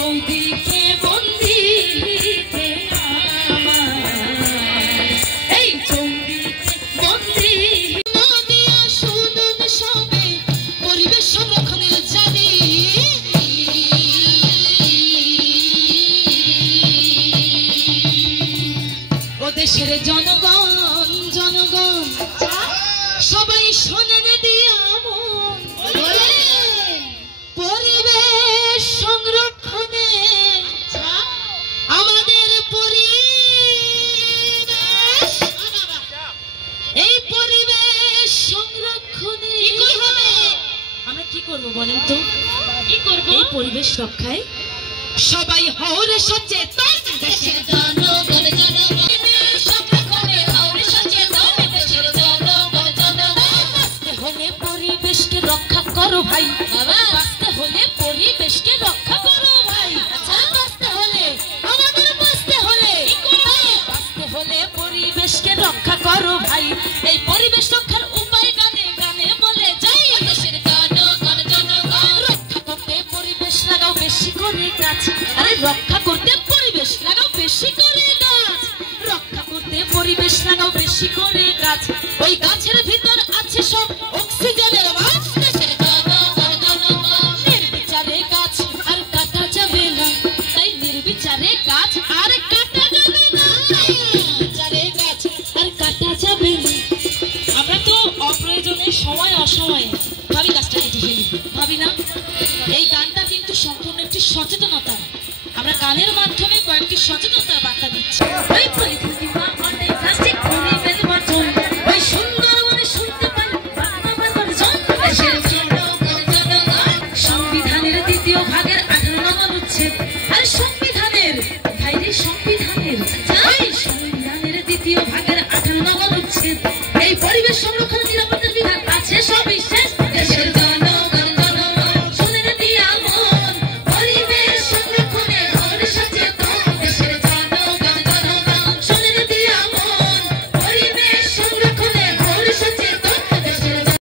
চৌদিকে বন্দি এই চৌদিকে বন্দি নদিয়া শুনুন সবে পরিবেশ সংরক্ষণের জারি ও দেশের জনগণ জনগণ সবাই শোনেন দিয়া পরিবেশ সংরক্ষণে আমাদের পরিবেশ এই পরিবেশ সংরক্ষণে আমরা কি করব বলেন তো কি করব এই পরিবেশ রক্ষায় সবাই হওরে সচেতন দেশের জনগণ জনগণ সংরক্ষণে হওরে সচেতন দেশের জনগণ জনগণ বাঁচতে হলে পরিবেশকে রক্ষা করো ভাই বাঁচতে হলে পরিবেশকে রক্ষা করো ভাই আচ্ছা বাঁচতে হলে আমাদের বাঁচতে হলে বাঁচতে হলে পরিবেশকে রক্ষা করো ভাই এই পরিবেশ রক্ষার উপায় গানে গানে বলে যাই দেশের জনগণ জনগণ রক্ষা করতে পরিবেশ লাগাও বেশি করে গাছ আরে রক্ষা করতে পরিবেশ লাগাও বেশি করে গাছ রক্ষা করতে পরিবেশ লাগাও বেশি করে গাছ ওই গাছের ভিতর আছে সব অক্সিজেনের মাছ দেশের জনগণ জনগণ নির্বিচারে গাছ আর কাটা যাবে না তাই নির্বিচারে গাছ আর কাটা যাবে না নির্বিচারে গাছ আর কাটা যাবে না আমরা তো অপ্রয়োজনে সময় অসময়ে ভাবি গাছটা কেটে ফেলি ভাবি না এই গানটা কিন্তু সম্পূর্ণ একটি সচেতনতা আমরা গানের মাধ্যমে কয়েকটি সচেতনতার বার্তা দিচ্ছি